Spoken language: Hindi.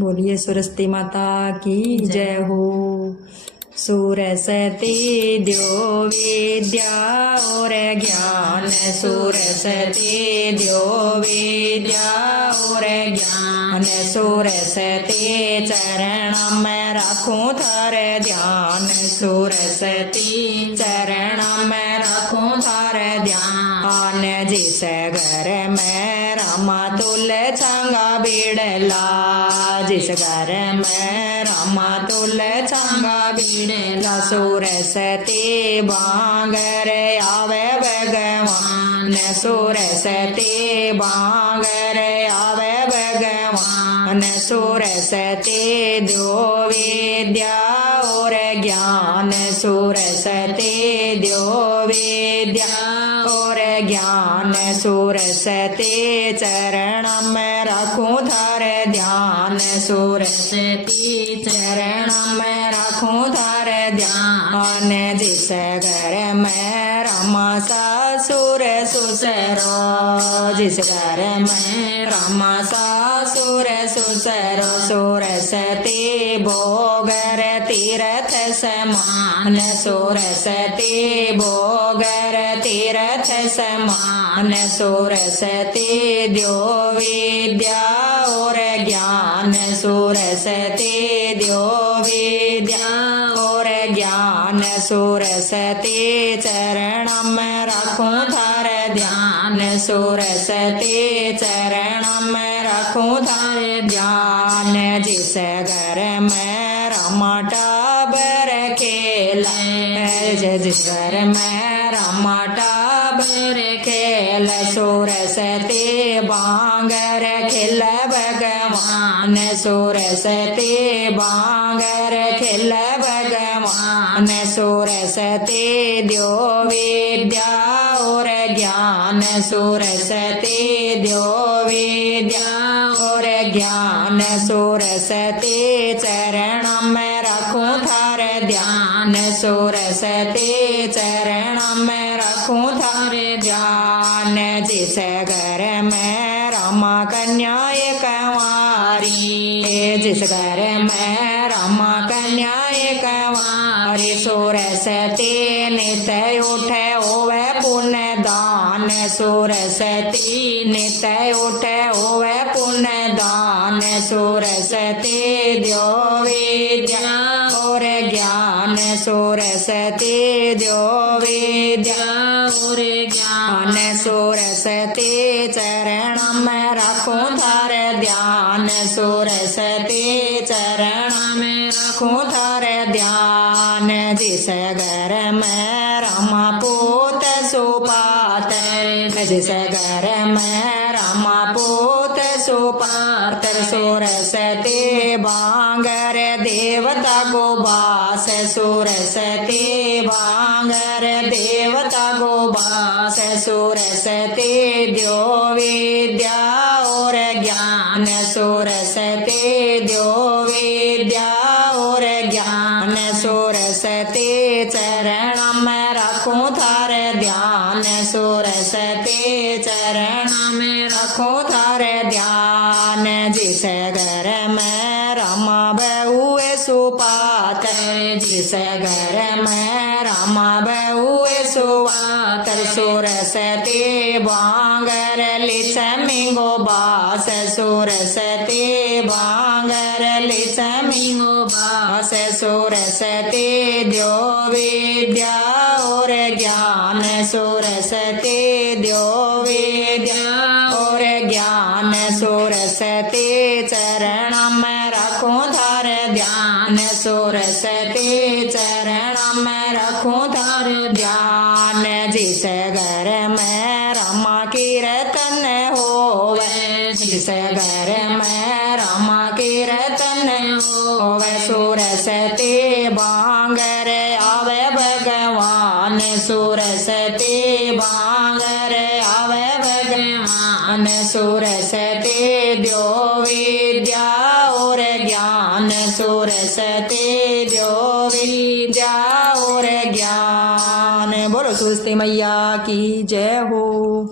बोलिए सरस्वती माता की जय हो। सरस्वती द्यो विद्या और ज्ञान, सरस्वती द्यो विद्या और ज्ञान। सरस्वती चरण में रखूं थारे ध्यान, सरस्वती चरण में रखूं थारे ध्यान। जिस घर में रामा तुल छंगा बिड़ला, जिस घर में रामा तुल छंगा बिड़ला। सरस्वती बांगर आवे भगवान, सरस्वती बांगर आवे भगवान। सरस्वती द्यो विद्या और ज्ञान, सरस्वती द्यो विद्या और ज्ञान। सरस्वती चरण में रखूं थारे ध्यान, सरस्वती चरण में रखूं थारे ध्यान। जिस घर में रामा ससुर ससुरो, जिस घर में रामा ससुर ससुरो। सरस्वती भोगर तीर्थ समान, सरस्वती भोगर तीर्थ समान। सरस्वती द्यो विद्या और ज्ञान, सरस्वती द्यो विद्या और ज्ञान। सरस्वती चरण में रखूं थारे ध्यान, सरस्वती चरण में रखूं थारे ध्यान। जिस घर में रामा टाबर खेले, जिस घर में रामा टाबर खेल। सरस्वती बांगर खेल भगवान, सरस्वती बांगर खेल भगवान। सरस्वती द्यो विद्या और ज्ञान, सरस्वती द्यो विद्या और ज्ञान। सरस्वती चरण में रखूं थारे ध्यान, सरस्वती चरण में रखूं थारे ध्यान। जिस घर में रामा कन्या कुंवारी, जिस घर में रामा कन्या कुंवारी। सरस्वती नित उठे होवे पुण्य दान, सरस्वती नित उठे होवे पुण्य दान। सरस्वती द्यो विद्या और ज्ञान, सरस्वती द्यो विद्या और ज्ञान। सरस्वती चरण में रखूं थारे ध्यान, सरस्वती चरण में रखूं थारे ध्यान। जिस घर में रामा पूत सुपात, जिस घर में रामा पूत सुपात। सरस्वती बांगर देवता को बास, सरस्वती बांगर देवता को बास। सरस्वती द्यो विद्या और ज्ञान, सरस्वती द्यो विद्या और ज्ञान। सरस्वती चरण में रखूं थारे ध्यान, सरस्वती चरण में रखूं थारे ध्यान। जिस घर में रामा बहुए सुपात, जिस घर में रामा बहुए सुपात। सरस्वती बांगर लिछमी गो बास, सरस्वती बांगर लिछमी गो बास। सरस्वती द्यो विद्या और ज्ञान, सरस्वती द्यो विद्या और ज्ञान। सरस्वती चरण में रखूं थारे ध्यान, सरस्वती चरण में रखूं थारे ध्यान। जिस घर में रामा कीर्तन होवे, जिस घर में रामा कीर्तन होवे। सरस्वती बांगर आवे भगवान, सरस्वती बांगर आवे भगवान। सरस्वती द्यो विद्या और ज्ञान, सरस्वती द्यो विद्या और ज्ञान। बोलो सरस्वती मैया की जय हो।